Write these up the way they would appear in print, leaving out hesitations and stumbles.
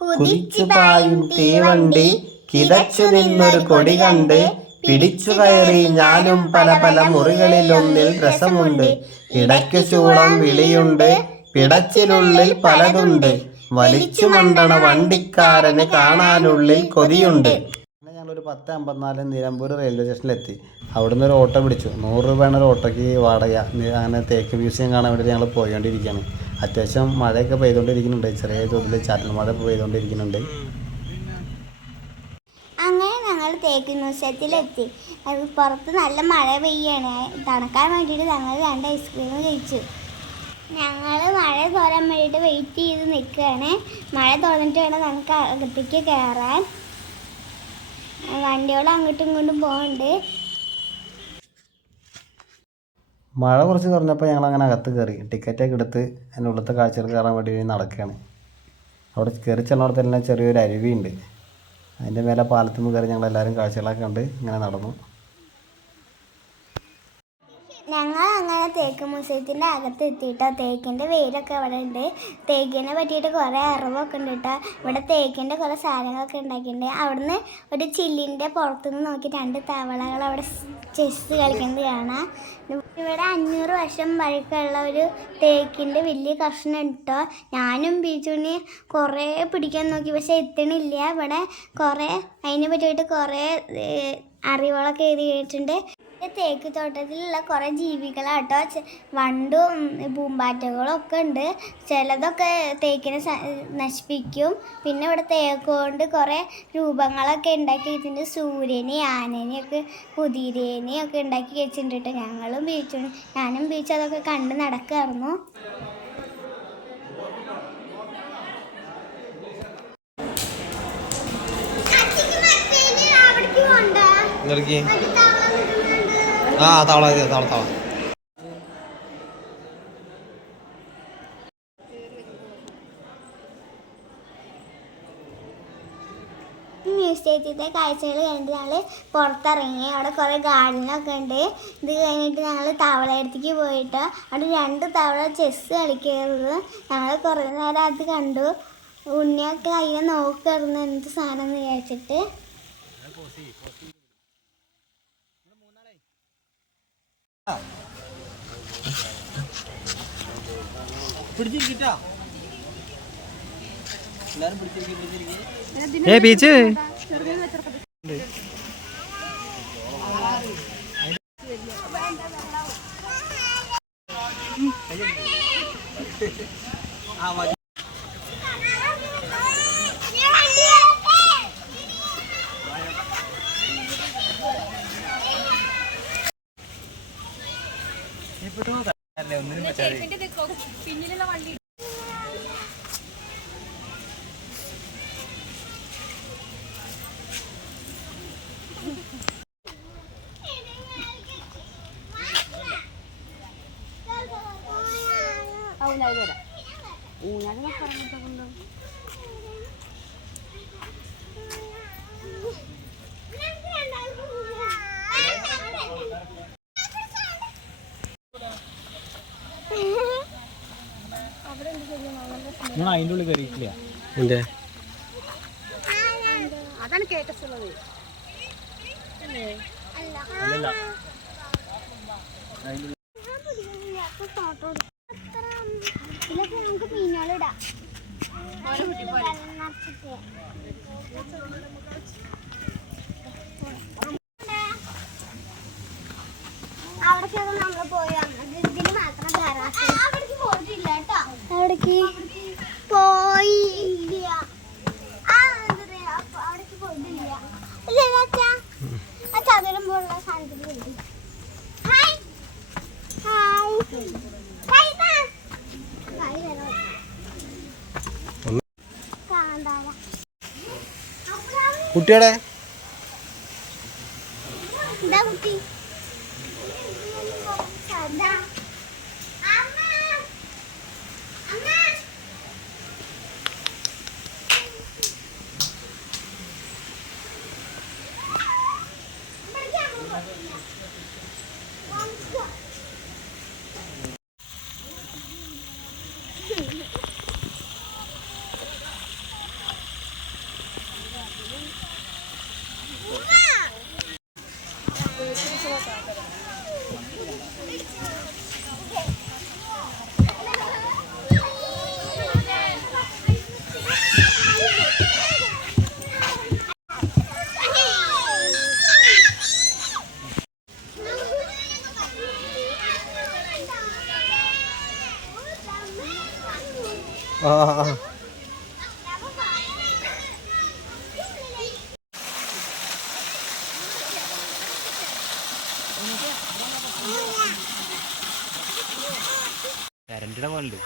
കുതിച്ചു പായും തീവണ്ടി കിതച്ചു നിന്നൊരു കൊടി കണ്ട് പിടിച്ചു കയറി ഞാനും പല പല മുറികളിലൊന്നിൽ രസമുണ്ട്. ഇടയ്ക്കു ചൂളം വിളിയുണ്ട്, പിടച്ചിലുള്ളിൽ പലതുണ്ട്. വലിച്ചു മണ്ടണ വണ്ടിക്കാരന് കാണാനുള്ളിൽ കൊതിയുണ്ട്. ഞങ്ങളൊരു 10:54 നിലമ്പൂർ റെയിൽവേ സ്റ്റേഷനിലെത്തി. അവിടുന്ന് ഒരു ഓട്ടോ പിടിച്ചു. 100 രൂപയാണ് ഒരു ഓട്ടോയ്ക്ക് വാടക. അങ്ങനെ തേക്ക് മ്യൂസിയം കാണാൻ വേണ്ടിയിട്ട് ഞങ്ങൾ പോയിക്കൊണ്ടിരിക്കുകയാണ്. അത്യാവശ്യം മഴയൊക്കെ പെയ്തുകൊണ്ടിരിക്കുന്നുണ്ട്. ചെറിയ തോതിൽ ചാറ്റൽ മഴ പെയ്തുകൊണ്ടിരിക്കുന്നുണ്ട്. അങ്ങനെ ഞങ്ങൾ തേക്ക് മ്യൂസിയത്തിലെത്തി. അത് പുറത്ത് നല്ല മഴ പെയ്യാണ്. തണുക്കാൻ വേണ്ടിയിട്ട് ഞങ്ങൾ 2 ഐസ്ക്രീം കഴിച്ചു. ഞങ്ങൾ മഴ തോരാൻ വേണ്ടിയിട്ട് വെയിറ്റ് ചെയ്ത് നിൽക്കുകയാണ്. മഴ തോന്നിട്ട് വേണം നമുക്ക് അകത്തേക്ക് കയറാൻ. വണ്ടികൾ അങ്ങോട്ടും ഇങ്ങോട്ടും പോകുന്നുണ്ട്. മഴ കുറച്ച് കുറഞ്ഞപ്പോൾ ഞങ്ങൾ അങ്ങനെ അകത്ത് കയറി. ടിക്കറ്റൊക്കെ എടുത്ത് അതിൻ്റെ ഉള്ളത്തെ കാഴ്ചകൾ കയറാൻ വേണ്ടി നടക്കുകയാണ്. അവിടെ കയറി ചെല്ലുന്നിടത്തെല്ലാം ചെറിയൊരു അരുവിയുണ്ട്. അതിൻ്റെ മേലെ പാലത്തുമ്പോൾ കയറി ഞങ്ങളെല്ലാവരും കാഴ്ചകളൊക്കെ കണ്ട് ഇങ്ങനെ നടന്നു. ഞങ്ങൾ അങ്ങനെ തേക്ക് മ്യൂസിയത്തിൻ്റെ അകത്ത് എത്തിയിട്ടോ. തേക്കിൻ്റെ വേരൊക്കെ അവിടെ ഉണ്ട്. തേക്കിനെ പറ്റിയിട്ട് കുറേ അറിവൊക്കെ ഉണ്ട് കേട്ടോ. ഇവിടെ തേക്കിൻ്റെ കുറേ സാധനങ്ങളൊക്കെ ഉണ്ടാക്കിയിട്ടുണ്ട്. അവിടുന്ന് ഒരു ചില്ലിൻ്റെ പുറത്തുനിന്ന് നോക്കി 2 തവളകൾ അവിടെ ചെസ് കളിക്കുന്നത് കാണാം. ഇവിടെ 500 വർഷം പഴക്കമുള്ള ഒരു തേക്കിൻ്റെ വലിയ കഷ്ണം കേട്ടോ. ഞാനും ബീച്ചുണ്ണി കുറേ പിടിക്കാൻ നോക്കി, പക്ഷെ എത്തണില്ല. ഇവിടെ കുറേ അതിനെ പറ്റിയിട്ട് കുറേ അറിവുകളൊക്കെ എഴുതി കഴിഞ്ഞിട്ടുണ്ട്. തേക്ക് തോട്ടത്തിലുള്ള കുറേ ജീവികളാട്ടോ. വണ്ടും പൂമ്പാറ്റകളും ഒക്കെ ഉണ്ട്. ചിലതൊക്കെ തേക്കിനെ നശിപ്പിക്കും. പിന്നെ ഇവിടെ തേക്ക് കൊണ്ട് കുറേ രൂപങ്ങളൊക്കെ ഉണ്ടാക്കി വെച്ചിട്ടുണ്ട്. സൂര്യനെയും ആനനെയൊക്കെ കുതിരേനെയും ഒക്കെ ഉണ്ടാക്കി വെച്ചിട്ടുണ്ട് കേട്ടോ. ഞാനും ബീച്ചും അതൊക്കെ കണ്ട് നടക്കായിരുന്നു. മ്യൂസിയത്തിൻ്റെ കാഴ്ചകൾ കഴിഞ്ഞിട്ട് ഞങ്ങൾ പുറത്തിറങ്ങി. അവിടെ കുറേ ഗാർഡനൊക്കെ ഉണ്ട്. ഇത് കഴിഞ്ഞിട്ട് ഞങ്ങൾ തവളയടുത്തേക്ക് പോയിട്ട് അവിടെ 2 തവള ചെസ് കളിക്കുന്നത്. ഞങ്ങൾ കുറേ നേരം അത് കണ്ടു. ഉണ്ണിയൊക്കെ അതിനെ നോക്കിയിരുന്നു എന്ത് സാധനം എന്ന് വിചാരിച്ചിട്ട്. ബീച്ച് പിന്നിലുള്ള വണ്ടി അതിൻ്റെ ഉള്ളിൽ കയറിയിട്ടില്ല. എന്തേ അതാണ് കേട്ടസുള്ളത്. നമുക്ക് മീനുകളിടാം. അവിടേക്കൊക്കെ നമ്മൾ പോയി ഇതിന് മാത്രം കയറാം. അവിടേക്ക് പോയിട്ടില്ല കേട്ടോ. അവിടേക്ക് പോയില്ല. അവിടേക്ക് പോയിട്ടില്ല. ആ ചതുരം പോലുള്ള സാധനത്തിൽ പോയി. ഹായ് ഹായ് കുട്ടിയുടെ എന്താ കുട്ടി ഉണ്ട്.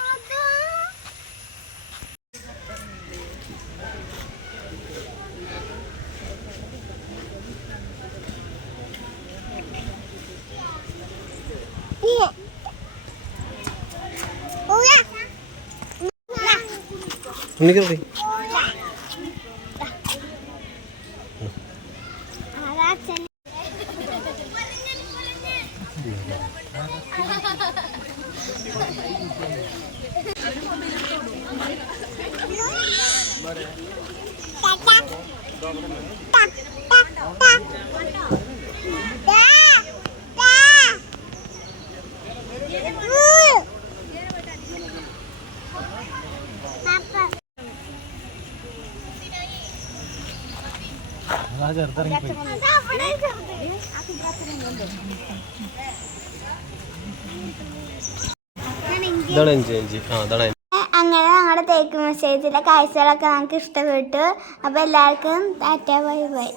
അങ്ങനെ ഞങ്ങളുടെ തേക്ക് മ്യൂസിയത്തിലെ കാഴ്ചകളൊക്കെ ഞങ്ങൾക്ക് ഇഷ്ടപ്പെട്ടു. അപ്പോൾ എല്ലാവർക്കും ടാറ്റ ബൈ ബൈ.